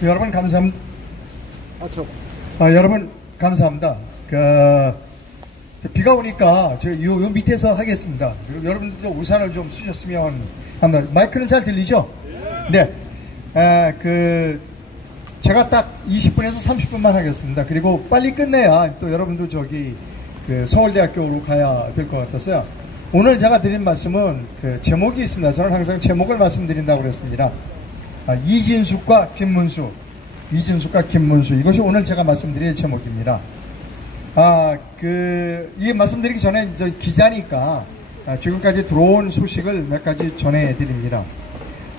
여러분 감사합니다. 여러분 감사합니다. 비가 오니까 요 밑에서 하겠습니다. 그리고 여러분들도 우산을 좀 쓰셨으면 합니다. 마이크는 잘 들리죠? 네. 제가 딱 20분에서 30분만 하겠습니다. 그리고 빨리 끝내야 또 여러분도 서울대학교로 가야 될 것 같아서요. 오늘 제가 드린 말씀은 제목이 있습니다. 저는 항상 제목을 말씀드린다고 그랬습니다. 이진숙과 김문수. 이것이 오늘 제가 말씀드릴 제목입니다. 이 말씀드리기 전에 기자니까 지금까지 들어온 소식을 몇 가지 전해드립니다.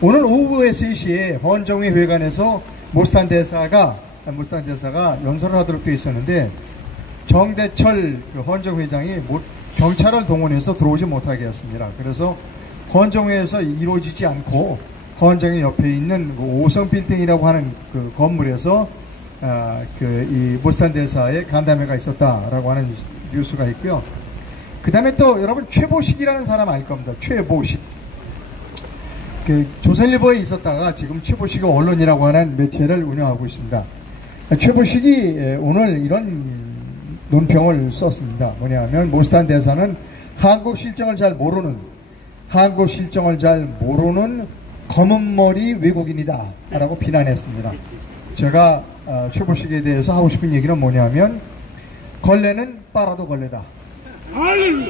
오늘 오후에 3시에 헌정회 회관에서 모스탄 대사가 연설을 하도록 되어 있었는데 정대철 헌정회장이 경찰을 동원해서 들어오지 못하게 했습니다. 그래서 헌정회에서 이루어지지 않고 헌정회 옆에 있는 5성 빌딩이라고 하는 건물에서 이 모스탄 대사의 간담회가 있었다라고 하는 뉴스가 있고요. 그 다음에 또 여러분 최보식이라는 사람 알 겁니다. 최보식. 조선일보에 있었다가 지금 최보식이 언론이라고 하는 매체를 운영하고 있습니다. 최보식이 오늘 이런 논평을 썼습니다. 뭐냐면 모스탄 대사는 한국 실정을 잘 모르는 검은머리 외국인이다 라고 비난했습니다. 제가 최보식에 대해서 하고 싶은 얘기는 뭐냐면 걸레는 빨아도 걸레다.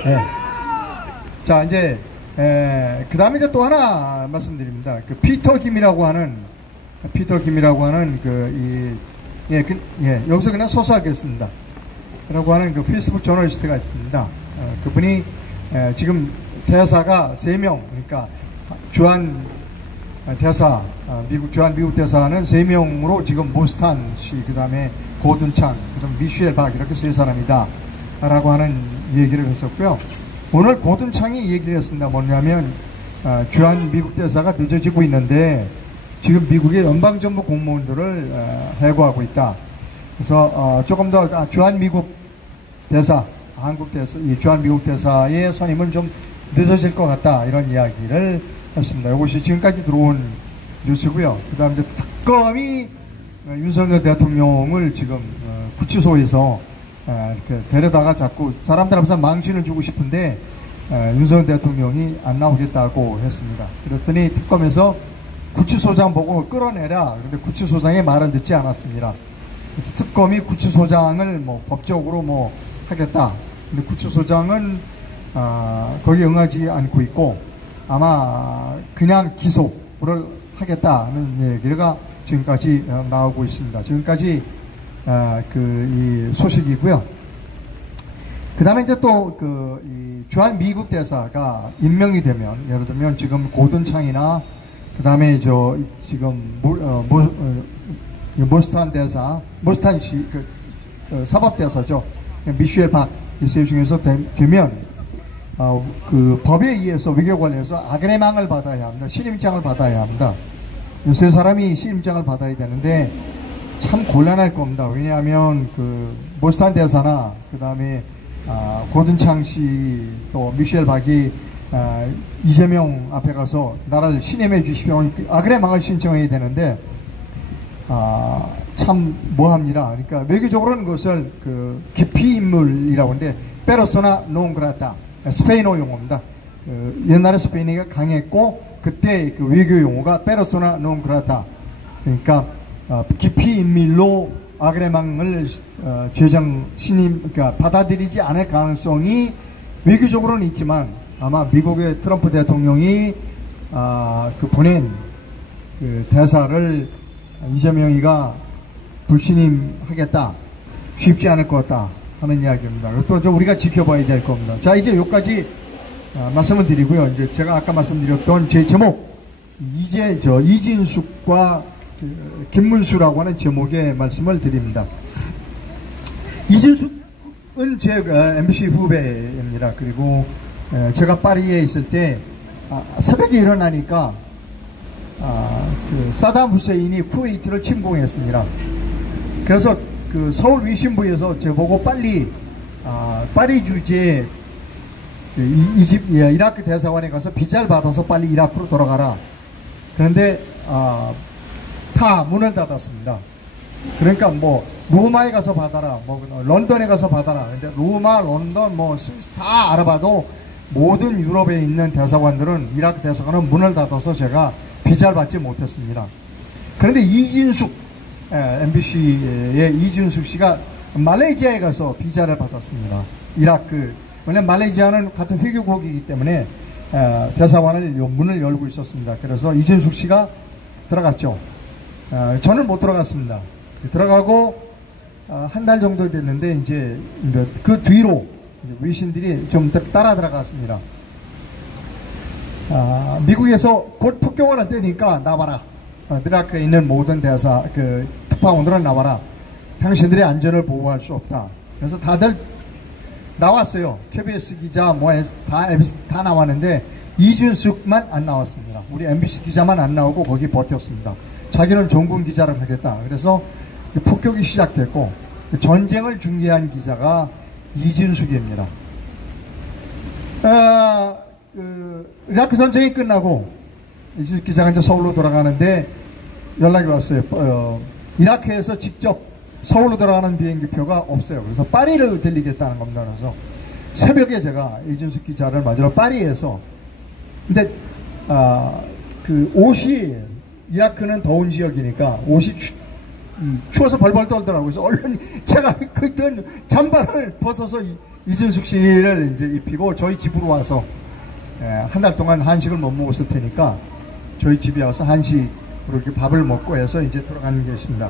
네. 자, 이제 그 다음에 이제 또 하나 말씀드립니다. 피터 김이라고 하는 여기서 그냥 소소하겠습니다. 라고 하는 페이스북 저널리스트가 있습니다. 그분이 지금 대사가 3명, 그러니까 주한 미국 대사는 3명으로 지금 모스탄 씨, 그 다음에 고든창, 그 다음에 미셸 박, 이렇게 3사람이다. 라고 하는 얘기를 했었고요. 오늘 고든창이 얘기를 했습니다. 뭐냐면, 주한 미국 대사가 늦어지고 있는데, 지금 미국의 연방정부 공무원들을 해고하고 있다. 그래서, 조금 더, 주한 미국 대사, 이 주한 미국 대사의 선임은 좀 늦어질 것 같다. 이런 이야기를 했습니다. 이것이 지금까지 들어온 뉴스고요. 그 다음 이제 특검이 윤석열 대통령을 지금 구치소에서 이렇게 데려다가 자꾸 사람들 앞에서 망신을 주고 싶은데 윤석열 대통령이 안 나오겠다고 했습니다. 그랬더니 특검에서 구치소장 보고 끌어내라. 그런데 구치소장의 말을 듣지 않았습니다. 그래서 특검이 구치소장을 법적으로 하겠다. 근데 구치소장은 거기에 응하지 않고 있고 아마 그냥 기소를 하겠다는 얘기가 지금까지 나오고 있습니다. 지금까지 이 소식이고요. 그 다음에 이제 또 이 주한 미국 대사가 임명이 되면, 예를 들면 지금 고든창이나 그 다음에 지금 모스탄 씨 사법 대사죠. 미셸 박 이 세 중에서 되면 법에 의해서 외교 관련해서 아그레망을 받아야 합니다. 신임장을 받아야 합니다. 이 세 사람이 신임장을 받아야 되는데 참 곤란할 겁니다. 왜냐하면 모스탄 대사나 그 다음에 고든창 씨 또 미셸 박이 이재명 앞에 가서 나라를 신임해 주시면 아그레망을 신청해야 되는데 참 뭐합니다. 그러니까 외교적으로는 그것을 기피 인물이라고 하는데 페르소나 논 그라타, 스페인어 용어입니다. 옛날에 스페인어가 강했고 그때 외교 용어가 페르소나 논 그라타, 그러니까 기피 인물로 아그레망을 그러니까 받아들이지 않을 가능성이 외교적으로는 있지만 아마 미국의 트럼프 대통령이 보낸 대사를 이재명이가 불신임하겠다, 쉽지 않을 것 같다 하는 이야기입니다. 또 우리가 지켜봐야 될 겁니다. 자, 이제 여기까지 말씀을 드리고요. 이제 제가 아까 말씀드렸던 제 제목, 이진숙과 김문수라고 하는 제목의 말씀을 드립니다. 이진숙은 제 MC 후배입니다. 그리고 제가 파리에 있을 때 새벽에 일어나니까 사담 후세인이 쿠웨이트를 침공했습니다. 그래서 서울 위신부에서 저보고 빨리 파리 주재 이라크 대사관에 가서 비자를 받아서 빨리 이라크로 돌아가라. 그런데 다 문을 닫았습니다. 그러니까 뭐 로마에 가서 받아라, 뭐 런던에 가서 받아라. 근데 로마, 런던, 뭐 스위스 다 알아봐도 모든 유럽에 있는 대사관들은 이라크 대사관은 문을 닫아서 제가 비자를 받지 못했습니다. 그런데 이진숙 MBC의 이진숙 씨가 말레이시아에 가서 비자를 받았습니다. 이라크. 왜냐면 말레이시아는 같은 회교국이기 때문에 대사관을 문을 열고 있었습니다. 그래서 이진숙 씨가 들어갔죠. 저는 못 들어갔습니다. 들어가고 한 달 정도 됐는데 이제 그 뒤로 외신들이 좀 따라 들어갔습니다. 미국에서 곧 폭격을 할 때니까 나와라. 이라크에 있는 모든 대사 특파원들은 나와라. 당신들의 안전을 보호할 수 없다. 그래서 다들 나왔어요. KBS 기자 다 나왔는데 이준숙만 안 나왔습니다. 우리 MBC 기자만 안 나오고 거기 버텼습니다. 자기는 종군 기자를 하겠다. 그래서 폭격이 시작됐고 전쟁을 중계한 기자가 이진숙입니다. 이라크 전쟁이 끝나고 이진숙 기자가 이제 서울로 돌아가는데 연락이 왔어요. 이라크에서 직접 서울로 돌아가는 비행기표가 없어요. 그래서 파리를 들리겠다는 겁니다. 그래서 새벽에 제가 이진숙 기자를 맞으러 파리에서 근데 그 옷이 이라크는 더운 지역이니까 옷이 추워서 벌벌 떨더라고요. 그래서 얼른 제가 그때 잠바를 벗어서 이진숙 씨를 이제 입히고 저희 집으로 와서 한 달 동안 한식을 못 먹었을 테니까 저희 집에 와서 한식으로 이렇게 밥을 먹고 해서 이제 돌아가는 게 있습니다.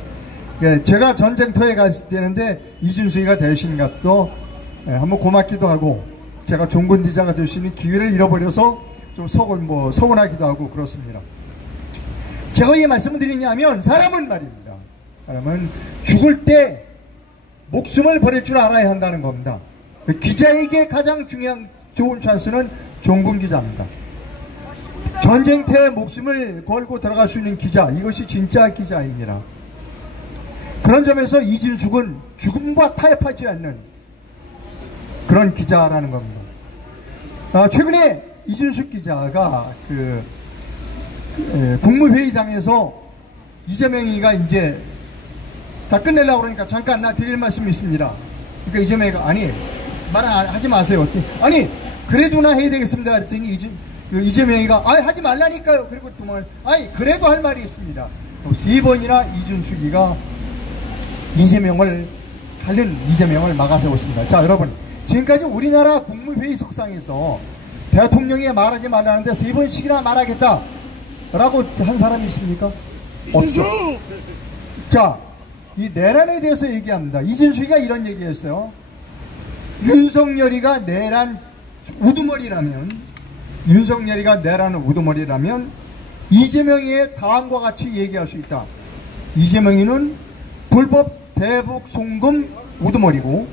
제가 전쟁터에 갔을 때는데 이진숙이가 대신 갔도 한번 고맙기도 하고 제가 종군 기자가 될 수 있는 기회를 잃어버려서 좀 서운하기도 하고 그렇습니다. 제가 이 말씀을 드리냐면 사람은 말입니다. 사람은 죽을 때 목숨을 버릴 줄 알아야 한다는 겁니다. 기자에게 가장 좋은 찬스는 종군 기자입니다. 전쟁터에 목숨을 걸고 들어갈 수 있는 기자, 이것이 진짜 기자입니다. 그런 점에서 이진숙은 죽음과 타협하지 않는 그런 기자라는 겁니다. 최근에 이진숙 기자가 국무회의장에서 이재명이가 이제 다 끝내려고 그러니까 잠깐 나 드릴 말씀이 있습니다. 그러니까 이재명이가 아니 말하지 마세요. 아니 그래도 나 해야 되겠습니다. 그랬더니 이재명이가 하지 말라니까요. 그리고 또 아니 그래도 할 말이 있습니다. 3번이나 이준숙이가 이재명을 막아세웠습니다. 자 여러분 지금까지 우리나라 국무회의 석상에서 대통령이 말하지 말라는데 3번씩이나 말하겠다 라고 한 사람이 있습니까? 없죠. 자, 이 내란에 대해서 얘기합니다. 이진숙이가 이런 얘기했어요. 윤석열이가 내란 우두머리라면 이재명이의 다음과 같이 얘기할 수 있다. 이재명이는 불법 대북 송금 우두머리고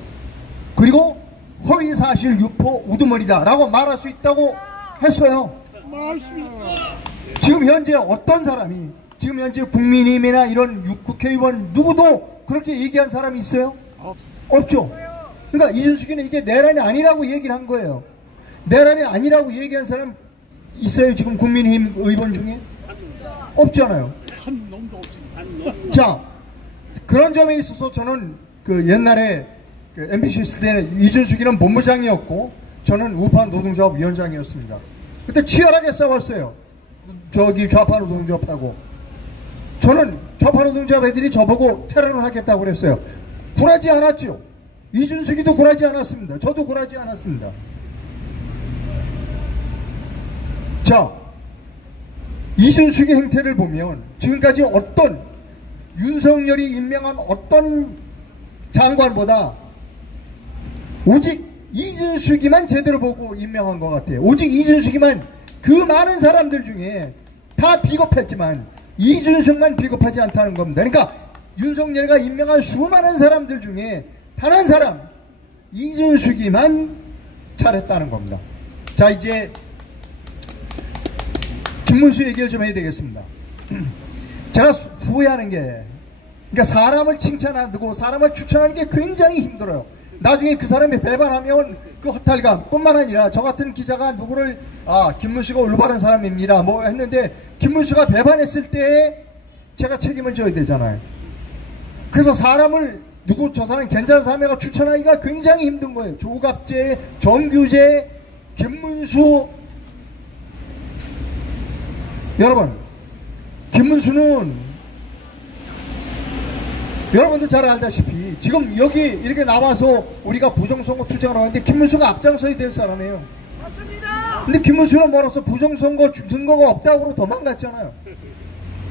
그리고 허위사실 유포 우두머리다 라고 말할 수 있다고 했어요. 지금 현재 어떤 사람이 지금 현재 국민의힘이나 이런 국회의원 누구도 그렇게 얘기한 사람이 있어요? 없죠. 그러니까 이준숙이는 이게 내란이 아니라고 얘기를 한 거예요. 내란이 아니라고 얘기한 사람 있어요? 지금 국민의힘 의원 중에? 없잖아요. 한 놈도 없습니다. 자, 그런 점에 있어서 저는 옛날에 MBC 있을 때는 이준숙이는 본부장이었고 저는 우파 노동조합 위원장이었습니다. 그때 치열하게 싸웠어요. 저기 좌파 노동조합하고. 저는 좌파 노동조합 애들이 저보고 테러를 하겠다고 그랬어요. 굴하지 않았죠. 이준숙이도 굴하지 않았습니다. 저도 굴하지 않았습니다. 자, 이준숙의 행태를 보면 지금까지 어떤 윤석열이 임명한 어떤 장관보다 오직 이준숙이만 제대로 보고 임명한 것 같아요. 오직 이준숙이만 그 많은 사람들 중에 다 비겁했지만 이준숙만 비겁하지 않다는 겁니다. 그러니까 윤석열이가 임명한 수많은 사람들 중에 단 한 사람 이준숙이만 잘했다는 겁니다. 자, 이제 김문수 얘기를 좀 해야 되겠습니다. 제가 후회하는 게 그러니까 사람을 칭찬하고 사람을 추천하는 게 굉장히 힘들어요. 나중에 그 사람이 배반하면 그 허탈감 뿐만 아니라 저 같은 기자가 누구를 김문수가 올바른 사람입니다 뭐 했는데 김문수가 배반했을 때 제가 책임을 져야 되잖아요. 그래서 사람을 누구 저 사람 괜찮은 사람이라고 추천하기가 굉장히 힘든 거예요. 조갑재, 정규재, 김문수. 여러분, 김문수는 여러분들 잘 알다시피 지금 여기 이렇게 나와서 우리가 부정선거 투쟁을 하는데 김문수가 앞장서야 될 사람이에요. 맞습니다. 근데 김문수는 뭐라서 부정선거 증거가 없다고 도망갔잖아요.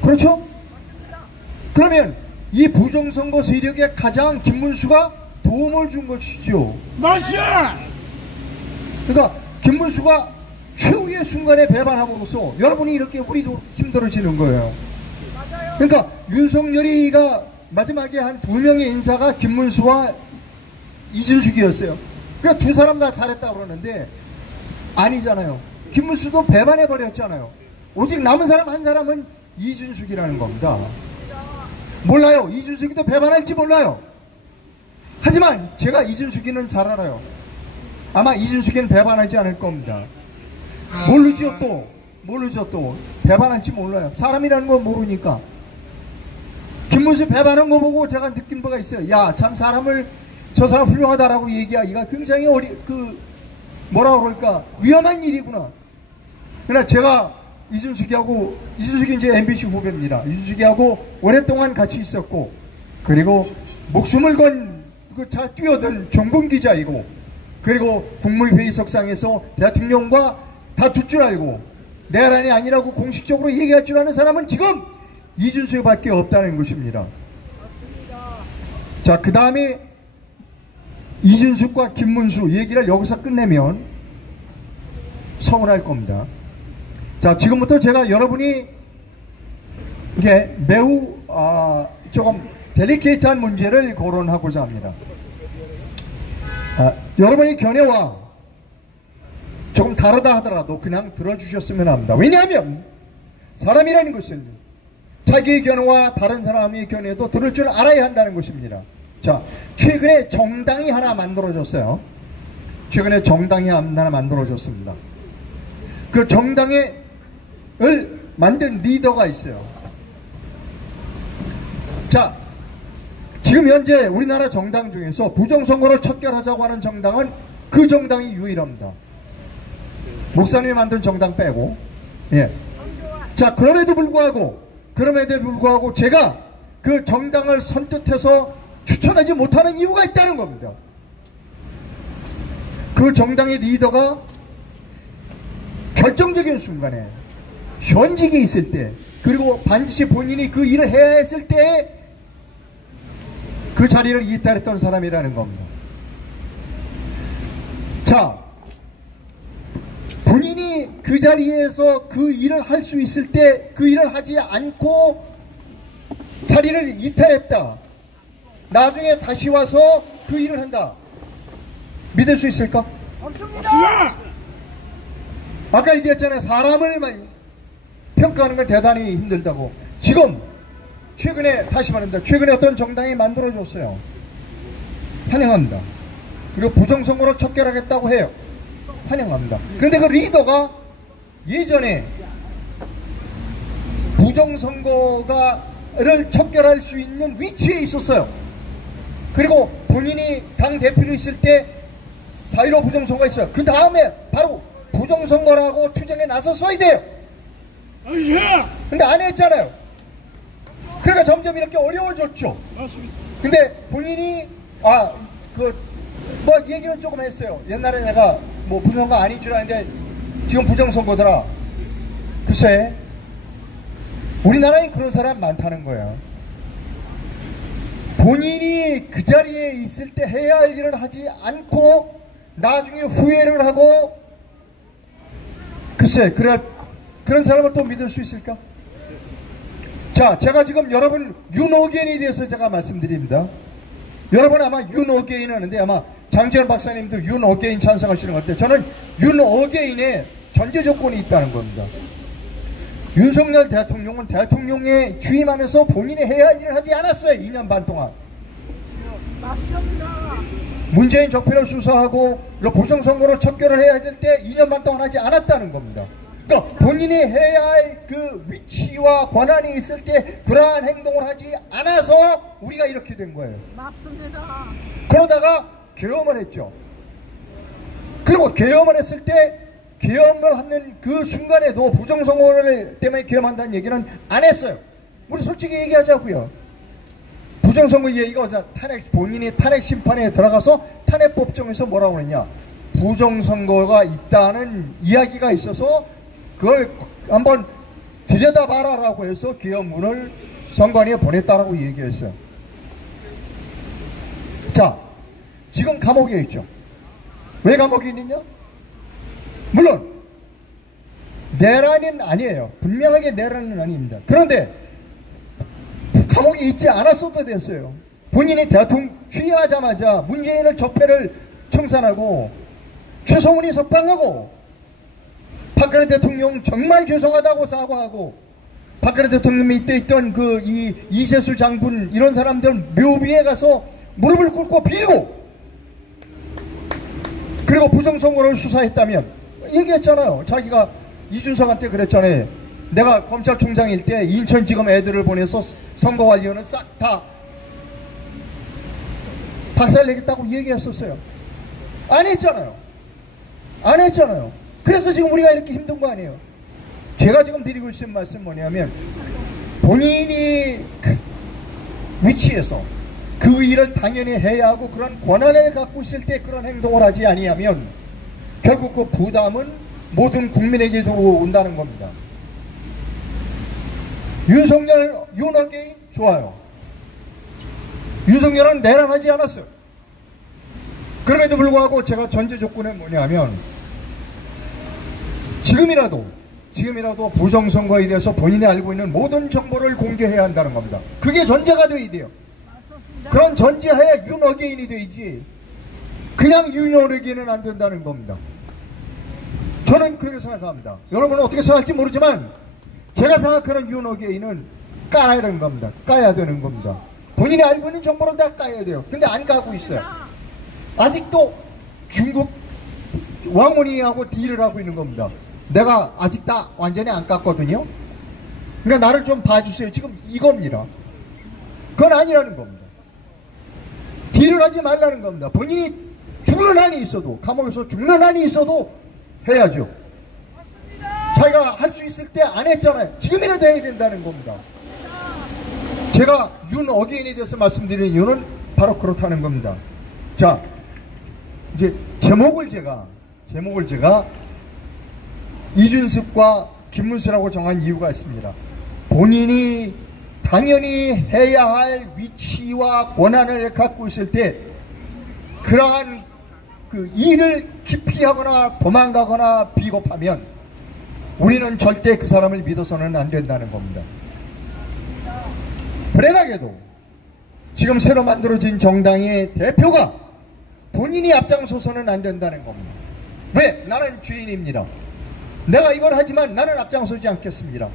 그렇죠? 맞습니다. 그러면 이 부정선거 세력에 가장 김문수가 도움을 준 것이죠. 맞아. 그러니까 김문수가 최후의 순간에 배반함으로써 여러분이 이렇게 우리도 힘들어지는 거예요. 맞아요. 그러니까 윤석열이가 마지막에 한 2명의 인사가 김문수와 이준숙이었어요. 그러니까 두 사람 다 잘했다고 그러는데 아니잖아요. 김문수도 배반해버렸잖아요. 오직 남은 사람 한 사람은 이준숙이라는 겁니다. 몰라요. 이준숙이도 배반할지 몰라요. 하지만 제가 이준숙이는 잘 알아요. 아마 이준숙이는 배반하지 않을 겁니다. 모르죠 또 배반할지 몰라요. 사람이라는 건 모르니까. 김문수 배반한 거 보고 제가 느낀 바가 있어요. 야, 참 저 사람 훌륭하다라고 얘기하기가 굉장히 뭐라 그럴까 위험한 일이구나. 그러나 제가 이준숙이 이제 MBC 후배입니다. 이준숙이하고 오랫동안 같이 있었고, 그리고 목숨을 건 차 뛰어든 정봉 기자이고, 그리고 국무회의석상에서 대통령과 다툴 줄 알고 내란이 아니라고 공식적으로 얘기할 줄 아는 사람은 지금 이준석밖에 없다는 것입니다. 맞습니다. 자, 그 다음에 이준석과 김문수 얘기를 여기서 끝내면 서운할 겁니다. 자, 지금부터 제가 여러분이 이게 매우 조금 델리케이트한 문제를 거론하고자 합니다. 여러분의 견해와 조금 다르다 하더라도 그냥 들어주셨으면 합니다. 왜냐하면 사람이라는 것은 자기의 견해와 다른 사람의 견해도 들을 줄 알아야 한다는 것입니다. 자, 최근에 정당이 하나 만들어졌어요. 최근에 정당이 하나 만들어졌습니다. 그 정당을 만든 리더가 있어요. 자, 지금 현재 우리나라 정당 중에서 부정선거를 척결하자고 하는 정당은 그 정당이 유일합니다. 목사님이 만든 정당 빼고. 예. 자, 그럼에도 불구하고 제가 그 정당을 선뜻해서 추천하지 못하는 이유가 있다는 겁니다. 그 정당의 리더가 결정적인 순간에 현직에 있을 때, 그리고 반드시 본인이 그 일을 해야 했을 때 그 자리를 이탈했던 사람이라는 겁니다. 자, 본인이 그 자리에서 그 일을 할 수 있을 때 그 일을 하지 않고 자리를 이탈했다. 나중에 다시 와서 그 일을 한다. 믿을 수 있을까? 없습니다. 아까 얘기했잖아요. 사람을 평가하는 건 대단히 힘들다고. 지금 최근에 다시 말합니다. 최근에 어떤 정당이 만들어졌어요. 환영합니다. 그리고 부정선거로 척결하겠다고 해요. 환영합니다. 그런데 그 리더가 예전에 부정선거를 척결할 수 있는 위치에 있었어요. 그리고 본인이 당대표로 있을 때 4.15 부정선거가 있어요. 그 다음에 바로 부정선거라고 투쟁에 나섰어야 돼요. 근데 안 했잖아요. 그러니까 점점 이렇게 어려워졌죠. 근데 본인이 얘기는 조금 했어요. 옛날에 내가 부정선거 아닌 줄 아는데 지금 부정선거더라. 글쎄, 우리나라에 그런 사람 많다는 거예요. 본인이 그 자리에 있을 때 해야 할 일을 하지 않고 나중에 후회를 하고, 글쎄, 그런 사람을 또 믿을 수 있을까? 자, 제가 지금 여러분 윤어게인에 대해서 제가 말씀드립니다. 여러분 아마 윤어게인 하는데 아마 장재현 박사님도 윤어게인 찬성하시는 것 같아요. 저는 윤어게인에 전제 조건이 있다는 겁니다. 윤석열 대통령은 대통령에 취임하면서 본인이 해야 할 일을 하지 않았어요. 2년 반 동안. 맞습니다. 문재인 적폐를 수사하고 부정선거를 척결을 해야 될 때 2년 반 동안 하지 않았다는 겁니다. 그러니까 본인이 해야 할 그 위치와 권한이 있을 때 그러한 행동을 하지 않아서 우리가 이렇게 된 거예요. 맞습니다. 그러다가 계엄을 했죠. 그리고 계엄을 했을 때 계엄을 하는 그 순간에도 부정선거를 때문에 계엄한다는 얘기는 안 했어요. 우리 솔직히 얘기하자고요. 부정선거 얘기가 본인이 탄핵 심판에 들어가서 탄핵 법정에서 뭐라고 그랬냐, 부정선거가 있다는 이야기가 있어서 그걸 한번 들여다봐라라고 해서 계엄문을 선관위에 보냈다라고 얘기했어요. 자, 지금 감옥에 있죠. 왜 감옥에 있느냐? 물론 내란은 아니에요. 분명하게 내란은 아닙니다. 그런데 감옥에 있지 않았어도 됐어요. 본인이 대통령 취임하자마자 문재인을 적폐를 청산하고 최성훈이 석방하고 박근혜 대통령 정말 죄송하다고 사과하고 박근혜 대통령이 이때 있던 그 이세술 장군 이런 사람들 묘비에 가서 무릎을 꿇고 빌고 그리고 부정선거를 수사했다면 얘기했잖아요. 자기가 이준석한테 그랬잖아요. 내가 검찰총장일 때 인천지검 애들을 보내서 선거관리원은 싹 다 박살내겠다고 얘기했었어요. 안 했잖아요. 안 했잖아요. 그래서 지금 우리가 이렇게 힘든 거 아니에요. 제가 지금 드리고 있는 말씀 뭐냐면 본인이 그 위치에서 그 일을 당연히 해야 하고 그런 권한을 갖고 있을 때 그런 행동을 하지 아니하면 결국 그 부담은 모든 국민에게 들어온다는 겁니다. 윤석열, 윤어게인 좋아요. 윤석열은 내란하지 않았어요. 그럼에도 불구하고 제가 전제 조건은 뭐냐면 지금이라도 부정선거에 대해서 본인이 알고 있는 모든 정보를 공개해야 한다는 겁니다. 그게 전제가 돼야 돼요. 그런 전제하에 윤어게인이 되지 그냥 윤어게인은 안 된다는 겁니다. 저는 그렇게 생각합니다. 여러분은 어떻게 생각할지 모르지만 제가 생각하는 윤어게인은 까야 되는 겁니다. 까야 되는 겁니다. 본인이 알고 있는 정보를 다 까야 돼요. 근데 안 까고 있어요. 아직도 중국 왕원이하고 딜을 하고 있는 겁니다. 내가 아직 다 완전히 안 깠거든요. 그러니까 나를 좀 봐주세요. 지금 이겁니다. 그건 아니라는 겁니다. 딜을 하지 말라는 겁니다. 본인이 죽는 한이 있어도 감옥에서 죽는 한이 있어도 해야죠. 자기가 할 수 있을 때 안 했잖아요. 지금이라도 해야 된다는 겁니다. 제가 윤어게인에 대해서 말씀드리는 이유는 바로 그렇다는 겁니다. 자, 이제 제목을 제가 이준석과 김문수라고 정한 이유가 있습니다. 본인이 당연히 해야 할 위치와 권한을 갖고 있을 때 그러한 그 일을 기피하거나 도망가거나 비겁하면 우리는 절대 그 사람을 믿어서는 안 된다는 겁니다. 불행하게도 지금 새로 만들어진 정당의 대표가 본인이 앞장서서는 안 된다는 겁니다. 왜? 나는 주인입니다. 내가 이걸 하지만 나는 앞장서지 않겠습니다.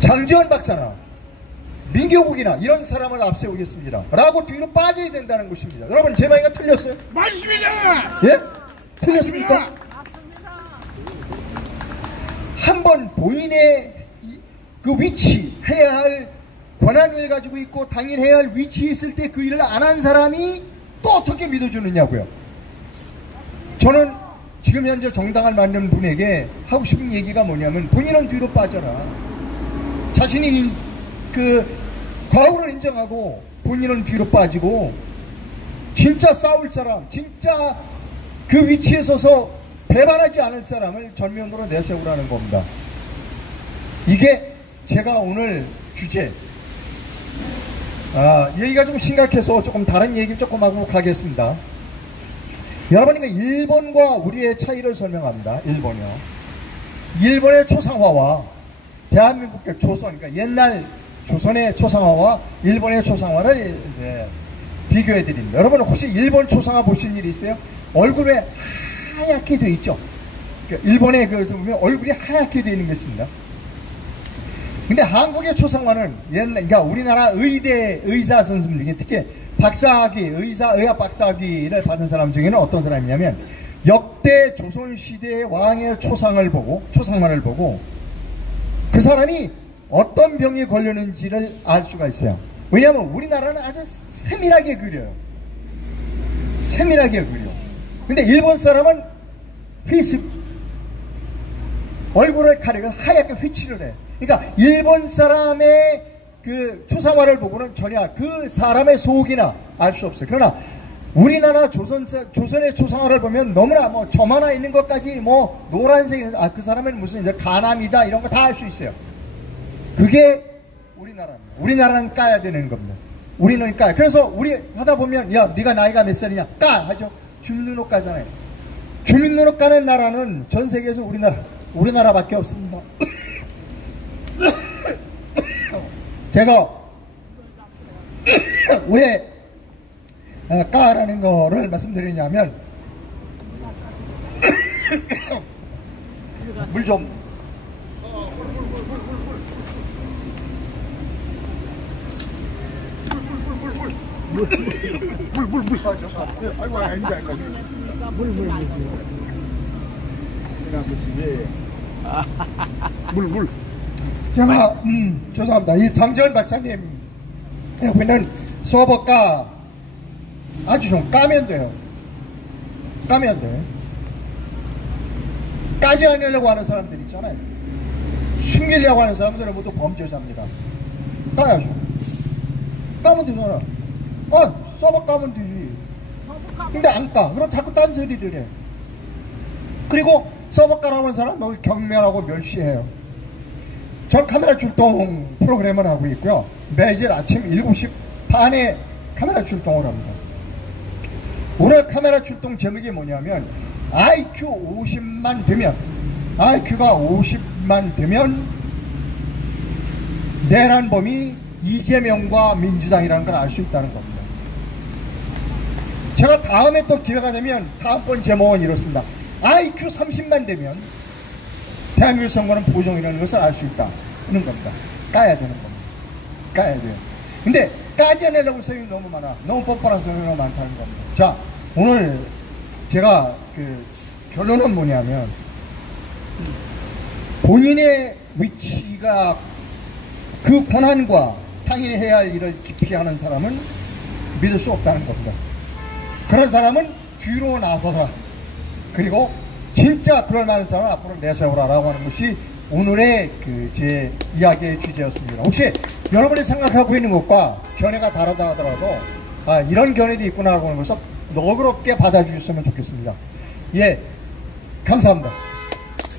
장지원 박사나 민경욱이나 이런 사람을 앞세우겠습니다 라고 뒤로 빠져야 된다는 것입니다. 여러분 제 말이 틀렸어요? 맞습니다. 예? 틀렸습니까? 한번 본인의 그 위치, 해야 할 권한을 가지고 있고 당연히 해야 할 위치에 있을 때 그 일을 안 한 사람이 또 어떻게 믿어주느냐고요. 저는 지금 현재 정당을 만든 분에게 하고 싶은 얘기가 뭐냐면 본인은 뒤로 빠져라. 자신이 그 과오를 인정하고 본인은 뒤로 빠지고 진짜 싸울 사람, 진짜 그 위치에 서서 배반하지 않을 사람을 전면으로 내세우라는 겁니다. 이게 제가 오늘 주제. 얘기가 좀 심각해서 조금 다른 얘기 조금 하고 가겠습니다. 여러분, 일본과 우리의 차이를 설명합니다. 일본이요. 일본의 초상화와 대한민국의 조선, 그러니까 옛날 조선의 초상화와 일본의 초상화를 이제 비교해 드립니다. 여러분 혹시 일본 초상화 보신 일 있어요? 얼굴에 하얗게 되어 있죠. 그러니까 일본의 그 보면 얼굴이 하얗게 되어 있는 게 있습니다. 근데 한국의 초상화는 옛날, 그러니까 우리나라 의대 의사 선생님 중에 특히 박사학위, 의학 박사학위를 받은 사람 중에는 어떤 사람이냐면 역대 조선시대의 왕의 초상만을 보고 그 사람이 어떤 병에 걸렸는지를 알 수가 있어요. 왜냐하면 우리나라는 아주 세밀하게 그려요. 세밀하게 그려. 근데 일본 사람은 얼굴을 가리고 하얗게 휘칠을 해. 그러니까 일본 사람의 그 초상화를 보고는 전혀 그 사람의 속이나 알 수 없어요. 그러나 우리나라 조선의 초상화를 보면 너무나 뭐 점 하나 있는 것까지 뭐 노란색, 그 사람은 무슨 이제 가남이다 이런 거 다 알 수 있어요. 그게 우리나라입니다. 우리나라는 까야 되는 겁니다. 우리는 까요. 그래서 우리 하다 보면 야 네가 나이가 몇 살이냐 까 하죠. 주민등록 까잖아요. 주민등록 까는 나라는 전 세계에서 우리나라밖에 없습니다. 제가 왜 까라는 거를 말씀드리냐면 물 좀 물. 제가 죄송합니다. 이 장재원 박사님 옆에는 서버가 아주 좀 까면 돼요. 까면 돼. 까지 않으려고 하는 사람들 있잖아요. 숨기려고 하는 사람들은 모두 범죄자입니다. 까야죠. 까면 되잖아. 서버 까면 되지. 근데 안 까. 그럼 자꾸 딴소리를 해. 그리고 서버 까라고 하는 사람을 경멸하고 멸시해요. 전 카메라 출동 프로그램을 하고 있고요. 매일 아침 7시 반에 카메라 출동을 합니다. 오늘 카메라 출동 제목이 뭐냐면 IQ 50만 되면 IQ가 50만 되면 내란범이 이재명과 민주당이라는 걸 알 수 있다는 겁니다. 제가 다음에 또 기회가 되면 다음번 제목은 이렇습니다. IQ 30만 되면 대한민국 선거는 부정이라는 것을 알 수 있다는 겁니다. 까야 되는 겁니다. 까야 돼요. 근데 까지 않으려고 소용이 너무 많아. 너무 뻔뻔한 소용이 너무 많다는 겁니다. 자, 오늘 제가 그 결론은 뭐냐면 본인의 위치가 그 권한과 당연히 해야 할 일을 기피하는 사람은 믿을 수 없다는 겁니다. 그런 사람은 뒤로 나서라. 그리고 진짜 그럴 만한 사람은 앞으로 내세우라라고 하는 것이 오늘의 제 이야기의 주제였습니다. 혹시 여러분이 생각하고 있는 것과 견해가 다르다 하더라도 이런 견해도 있구나 하고 하는 것을 너그럽게 받아주셨으면 좋겠습니다. 예, 감사합니다.